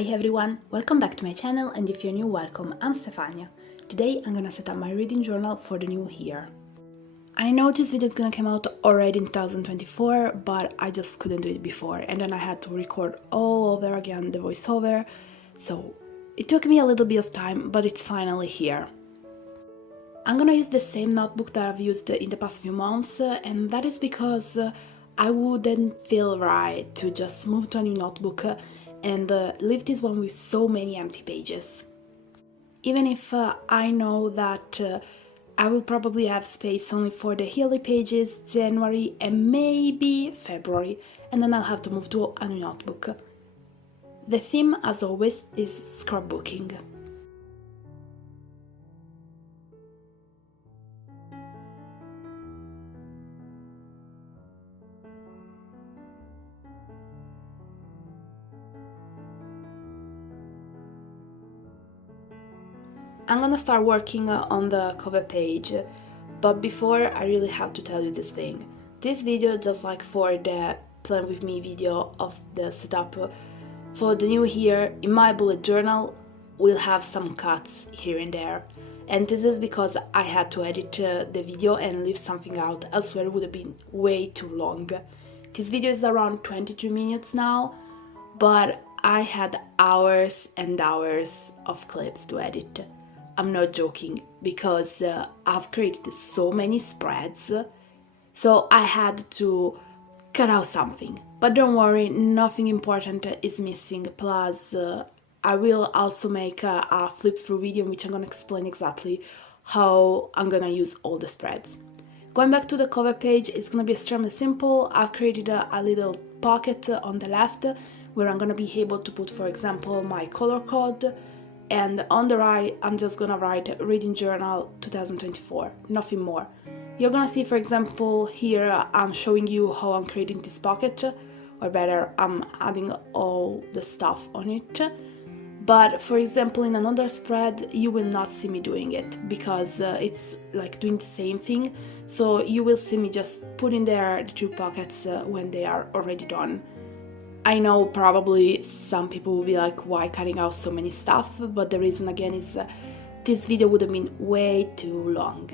Hi everyone, welcome back to my channel, and if you're new, welcome. I'm Stefania. Today I'm gonna set up my reading journal for the new year. I know this video is gonna come out already in 2024, but I just couldn't do it before, and then I had to record all over again the voiceover, so it took me a little bit of time, but it's finally here. I'm gonna use the same notebook that I've used in the past few months, and that is because I wouldn't feel right to just move to a new notebook and leave this one with so many empty pages. Even if I know that I will probably have space only for the yearly pages, January and maybe February, and then I'll have to move to a new notebook. The theme, as always, is scrapbooking. I'm gonna start working on the cover page, but before I really have to tell you this thing. This video, just like for the plan with me video of the setup for the new year, in my bullet journal will have some cuts here and there. And this is because I had to edit the video and leave something out, elsewhere it would have been way too long. This video is around 22 minutes now, but I had hours and hours of clips to edit. I'm not joking, because I've created so many spreads, so I had to cut out something. But don't worry, nothing important is missing, plus I will also make a flip-through video in which I'm gonna explain exactly how I'm gonna use all the spreads. Going back to the cover page, it's gonna be extremely simple. I've created a little pocket on the left where I'm gonna be able to put, for example, my color code. And on the right, I'm just gonna write Reading Journal 2024, nothing more. You're gonna see, for example, here I'm showing you how I'm creating this pocket, or better, I'm adding all the stuff on it. But for example, in another spread, you will not see me doing it, because it's like doing the same thing. So you will see me just putting there the two pockets when they are already done. I know probably some people will be like, why cutting out so many stuff? But the reason again is this video would have been way too long.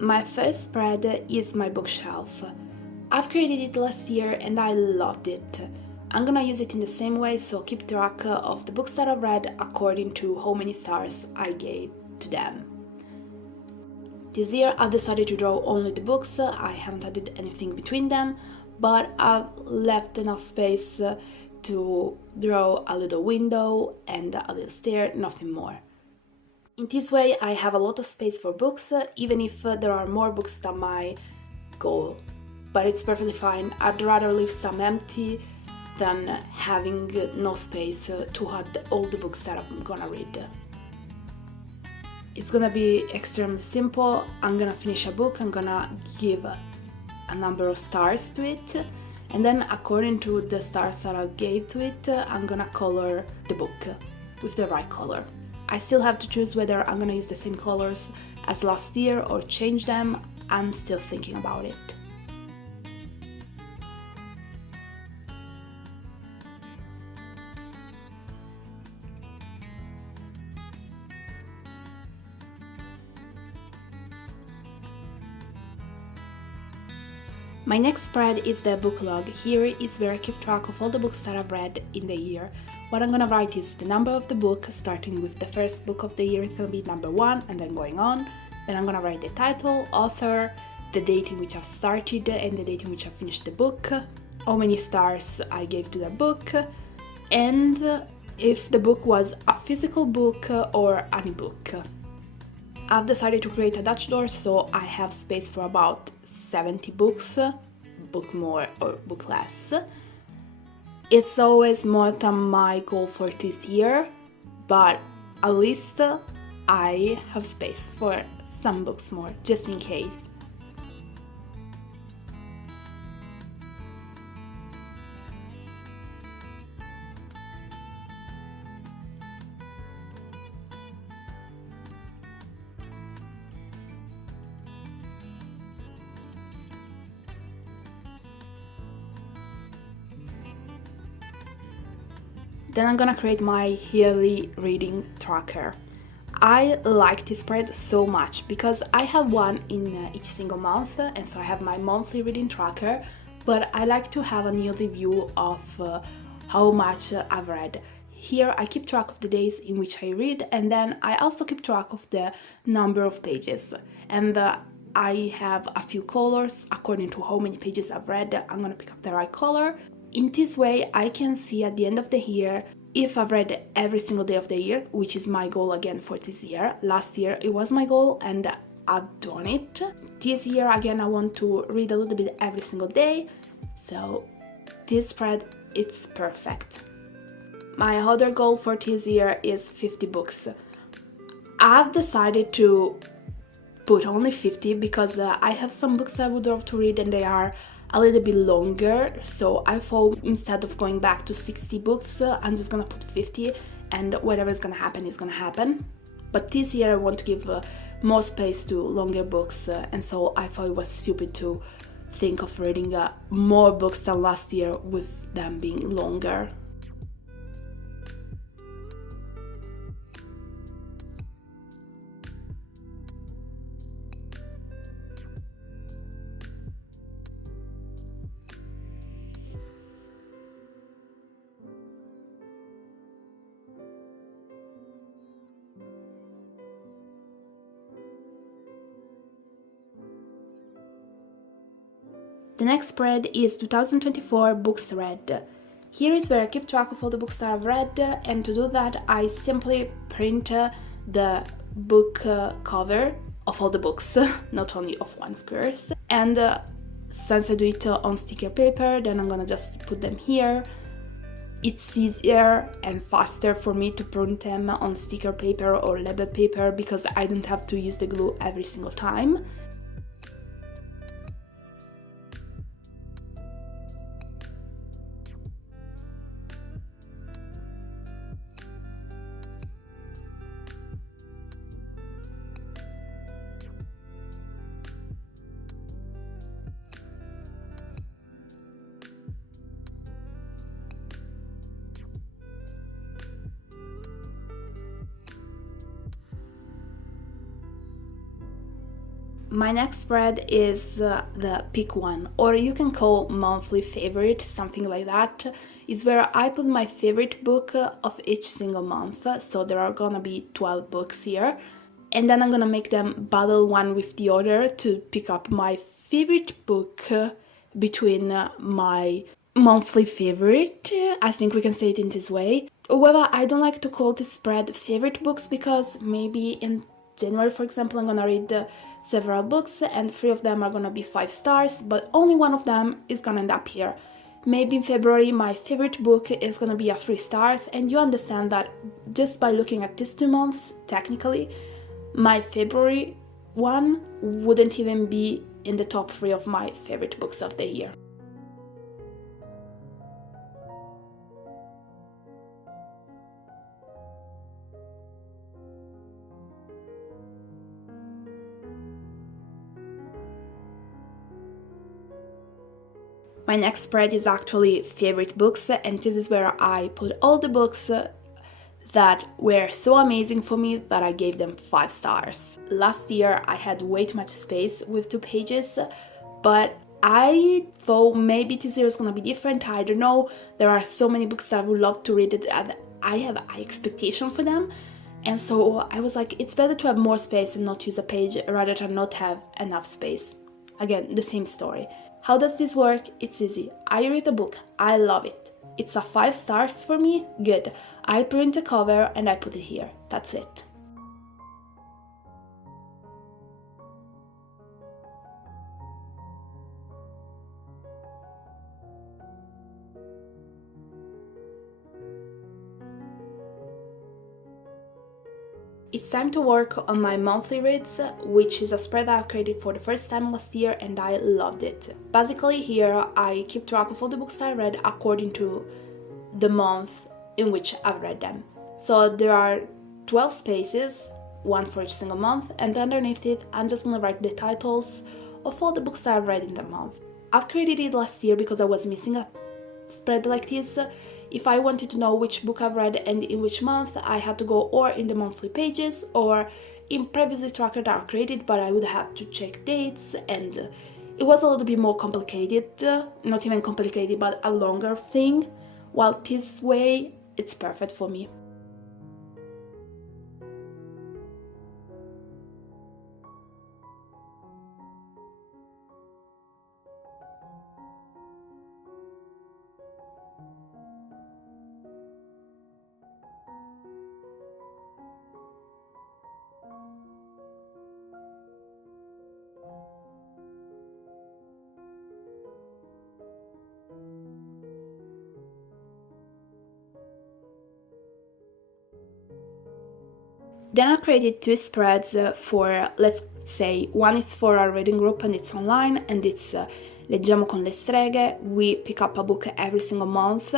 My first spread is my bookshelf. I've created it last year and I loved it. I'm gonna use it in the same way, so keep track of the books that I've read according to how many stars I gave to them. This year I've decided to draw only the books. I haven't added anything between them, but I've left enough space to draw a little window and a little stair, nothing more. In this way, I have a lot of space for books, even if there are more books than my goal. But it's perfectly fine. I'd rather leave some empty than having no space to add all the books that I'm gonna read. It's gonna be extremely simple. I'm gonna finish a book, I'm gonna give a number of stars to it, and then according to the stars that I gave to it, I'm gonna color the book with the right color. I still have to choose whether I'm gonna use the same colors as last year or change them. I'm still thinking about it. My next spread is the book log. Here is where I keep track of all the books that I've read in the year. What I'm gonna write is the number of the book, starting with the first book of the year, it's gonna be number 1 and then going on. Then I'm gonna write the title, author, the date in which I started and the date in which I finished the book, how many stars I gave to the book, and if the book was a physical book or an ebook. I've decided to create a Dutch door, so I have space for about 70 books, book more or book less. It's always more than my goal for this year, but at least I have space for some books more, just in case. Then I'm gonna create my yearly reading tracker. I like this spread so much because I have one in each single month, and so I have my monthly reading tracker, but I like to have a yearly view of how much I've read. Here I keep track of the days in which I read, and then I also keep track of the number of pages. And I have a few colors according to how many pages I've read. I'm gonna pick up the right color. In this way, I can see at the end of the year if I've read every single day of the year, which is my goal again for this year. Last year it was my goal and I've done it. This year again I want to read a little bit every single day, so this spread it's perfect. My other goal for this year is 50 books. I've decided to put only 50 because I have some books I would love to read and they are a little bit longer, so I thought instead of going back to 60 books, I'm just gonna put 50 and whatever is gonna happen is gonna happen. But this year I want to give more space to longer books, and so I thought it was stupid to think of reading more books than last year with them being longer. The next spread is 2024 books read. Here is where I keep track of all the books that I've read, and to do that I simply print the book cover of all the books, not only of one of course. And since I do it on sticker paper, then I'm gonna just put them here. It's easier and faster for me to print them on sticker paper or label paper because I don't have to use the glue every single time. My next spread is the pick one, or you can call monthly favorite, something like that. It's where I put my favorite book of each single month, so there are gonna be 12 books here. And then I'm gonna make them battle one with the other to pick up my favorite book between my monthly favorite. I think we can say it in this way. However, I don't like to call this spread favorite books because maybe in January, for example, I'm gonna read several books and 3 of them are gonna be 5 stars, but only one of them is gonna end up here. Maybe in February my favorite book is gonna be a 3 stars, and you understand that just by looking at these 2 months, technically, my February one wouldn't even be in the top 3 of my favorite books of the year. My next spread is actually favorite books, and this is where I put all the books that were so amazing for me that I gave them 5 stars. Last year I had way too much space with 2 pages, but I thought maybe this year is gonna be different. I don't know. There are so many books that I would love to read and I have high expectation for them. And so I was like, it's better to have more space and not use a page rather than not have enough space. Again, the same story. How does this work? It's easy. I read a book, I love it. It's a 5 stars for me, good. I print a cover and I put it here, that's it. It's time to work on my monthly reads, which is a spread I've created for the first time last year and I loved it. Basically here I keep track of all the books I read according to the month in which I've read them. So there are 12 spaces, one for each single month, and underneath it I'm just gonna write the titles of all the books I've read in the month. I've created it last year because I was missing a spread like this. If I wanted to know which book I've read and in which month, I had to go or in the monthly pages or in previously tracker that are created, but I would have to check dates and it was a little bit more complicated, not even complicated, but a longer thing, while this way it's perfect for me. Then I created 2 spreads for, let's say, one is for our reading group and it's online and it's Leggiamo con le streghe. We pick up a book every single month,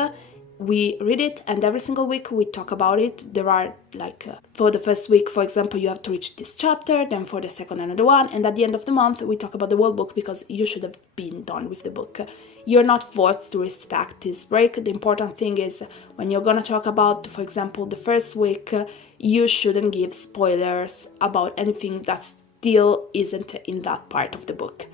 we read it and every single week we talk about it. There are for the first week, for example, you have to reach this chapter, then for the second another one, and at the end of the month we talk about the whole book because you should have been done with the book. You're not forced to respect this break. The important thing is when you're gonna talk about, for example, the first week, you shouldn't give spoilers about anything that still isn't in that part of the book.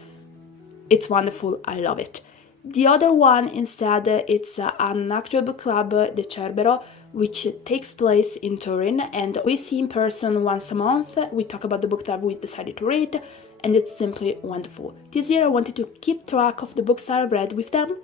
It's wonderful, I love it. The other one instead, it's an actual book club, the Cerbero, which takes place in Turin and we see in person once a month. We talk about the book that we decided to read and it's simply wonderful. This year I wanted to keep track of the books I've read with them.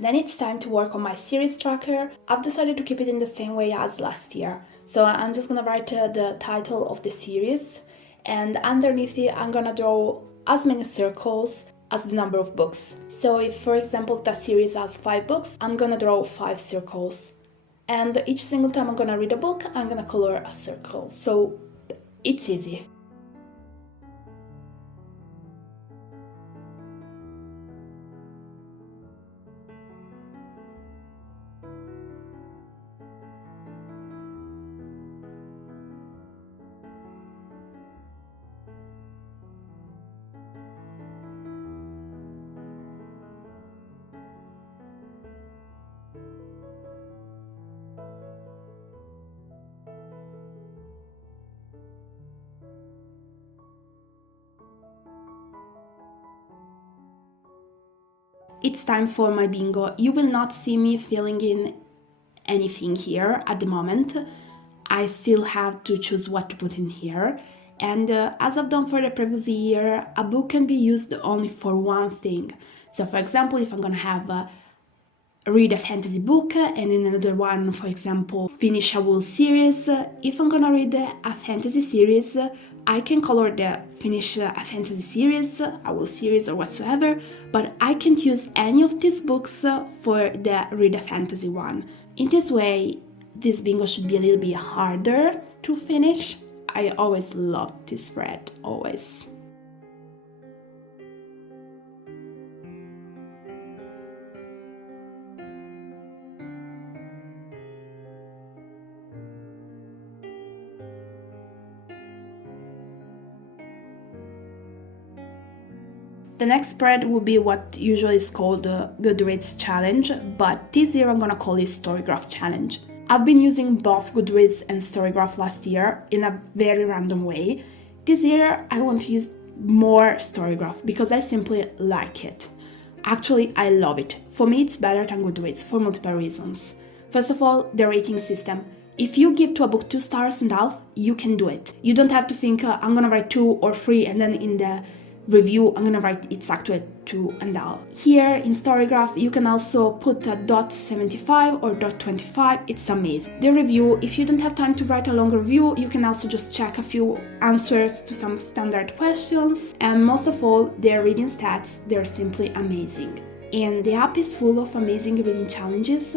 Then it's time to work on my series tracker. I've decided to keep it in the same way as last year. So I'm just gonna write the title of the series and underneath it I'm gonna draw as many circles as the number of books. So if, for example, the series has 5 books, I'm gonna draw 5 circles. And each single time I'm gonna read a book, I'm gonna color a circle. So it's easy. It's time for my bingo. You will not see me filling in anything here at the moment. I still have to choose what to put in here. And as I've done for the previous year, a book can be used only for one thing. So for example, if I'm gonna have read a fantasy book and in another one, for example, finish a whole series. If I'm gonna read a fantasy series, I can color the finish a fantasy series, a whole series or whatsoever, but I can't use any of these books for the read a fantasy one. In this way, this bingo should be a little bit harder to finish. I always loved this spread, always. The next spread will be what usually is called the Goodreads Challenge, but this year I'm gonna call it StoryGraph Challenge. I've been using both Goodreads and StoryGraph last year in a very random way. This year I want to use more StoryGraph because I simply like it. Actually, I love it. For me, it's better than Goodreads for multiple reasons. First of all, the rating system. If you give to a book 2.5 stars, you can do it. You don't have to think, I'm gonna write 2 or 3, and then in the review, I'm gonna write it's actually 2.5. Here in StoryGraph, you can also put a .75 or .25. It's amazing. The review, if you don't have time to write a long review, you can also just check a few answers to some standard questions. And most of all, their reading stats, they're simply amazing. And the app is full of amazing reading challenges.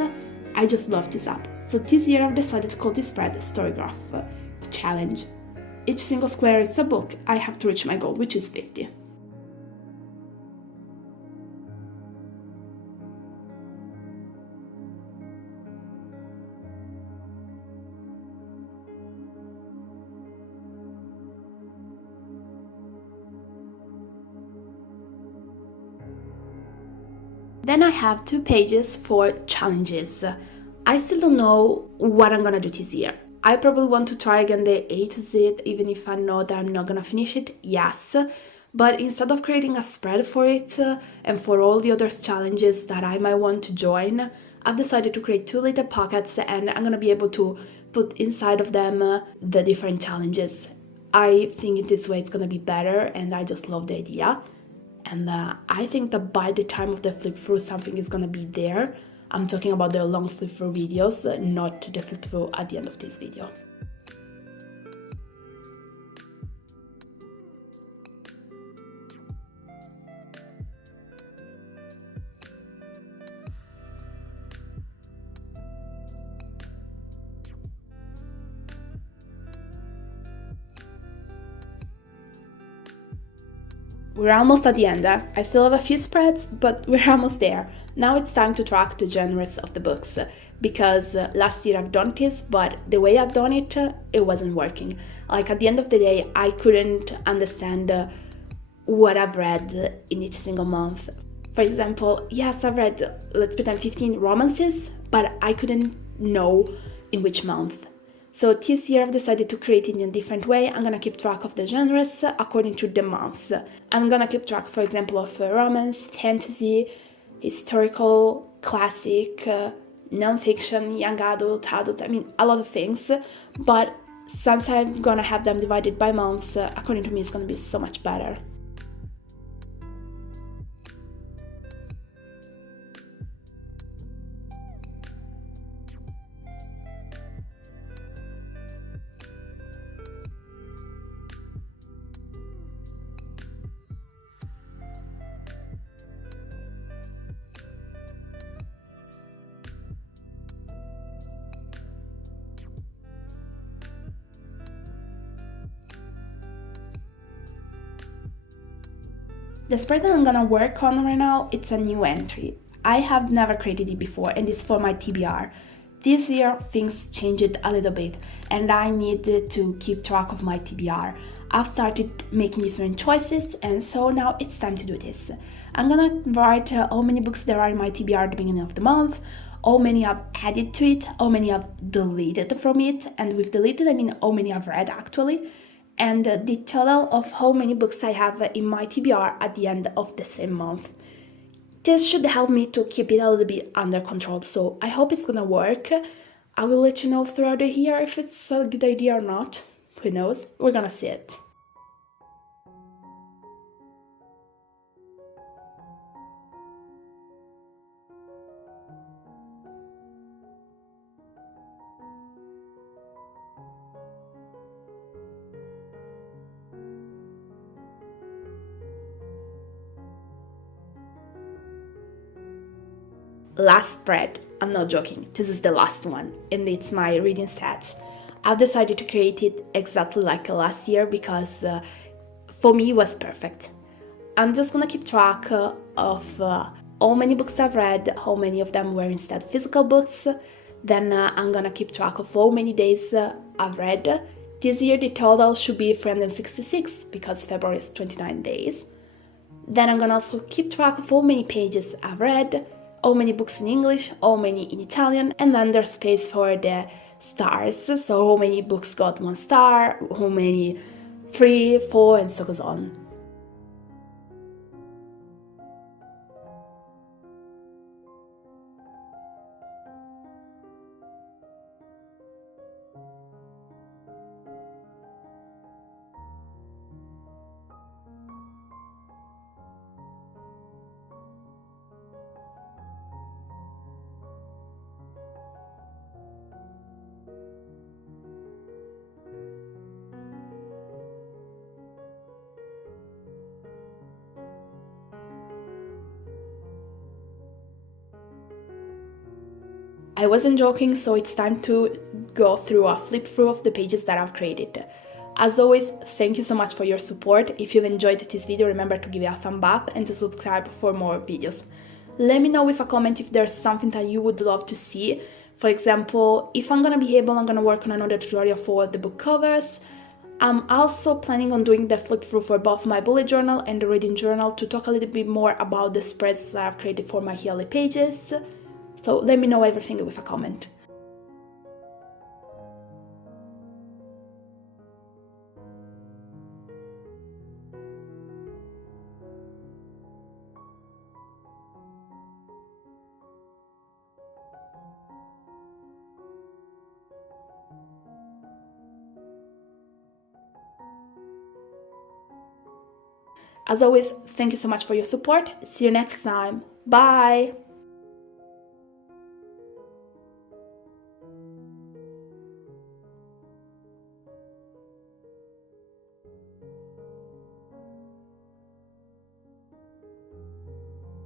I just love this app. So this year I've decided to call this spread StoryGraph Challenge. Each single square is a book. I have to reach my goal, which is 50. Then I have 2 pages for challenges. I still don't know what I'm gonna do this year. I probably want to try again the A to Z, even if I know that I'm not gonna finish it, yes. But instead of creating a spread for it and for all the other challenges that I might want to join, I've decided to create 2 little pockets and I'm gonna be able to put inside of them the different challenges. I think in this way it's gonna be better and I just love the idea. And I think that by the time of the flip through, something is gonna be there. I'm talking about the long flip through videos, not the flip through at the end of this video. We're almost at the end. I still have a few spreads, but we're almost there. Now it's time to track the genres of the books, because last year I've done this, but the way I've done it, it wasn't working. Like at the end of the day, I couldn't understand what I've read in each single month. For example, yes, I've read, let's pretend 15 romances, but I couldn't know in which month. So this year I've decided to create it in a different way. I'm gonna keep track of the genres according to the months. I'm gonna keep track, for example, of romance, fantasy, historical, classic, non-fiction, young adult, I mean, a lot of things. But since I'm gonna have them divided by months, according to me, it's gonna be so much better. The spread that I'm gonna work on right now, it's a new entry. I have never created it before and it's for my TBR. This year things changed a little bit and I needed to keep track of my TBR. I've started making different choices and so now it's time to do this. I'm gonna write how many books there are in my TBR at the beginning of the month, how many I've added to it, how many I've deleted from it, and with deleted I mean how many I've read actually, and the total of how many books I have in my TBR at the end of the same month. This should help me to keep it a little bit under control, so I hope it's gonna work. I will let you know throughout the year if it's a good idea or not. Who knows? We're gonna see it. Last spread, I'm not joking, this is the last one, and it's my reading stats. I've decided to create it exactly like last year because for me it was perfect. I'm just gonna keep track of how many books I've read, how many of them were instead physical books, then I'm gonna keep track of how many days I've read. This year the total should be 366 because February is 29 days. Then I'm gonna also keep track of how many pages I've read, how many books in English, how many in Italian, and then there's space for the stars, so how many books got 1 star, how many 3, 4, and so goes on. I wasn't joking, so it's time to go through a flip through of the pages that I've created. As always, thank you so much for your support. If you've enjoyed this video, remember to give it a thumb up and to subscribe for more videos. Let me know with a comment if there's something that you would love to see. For example, if I'm gonna be able, I'm gonna work on another tutorial for the book covers. I'm also planning on doing the flip through for both my bullet journal and the reading journal to talk a little bit more about the spreads that I've created for my yearly pages. So let me know everything with a comment. As always, thank you so much for your support. See you next time. Bye!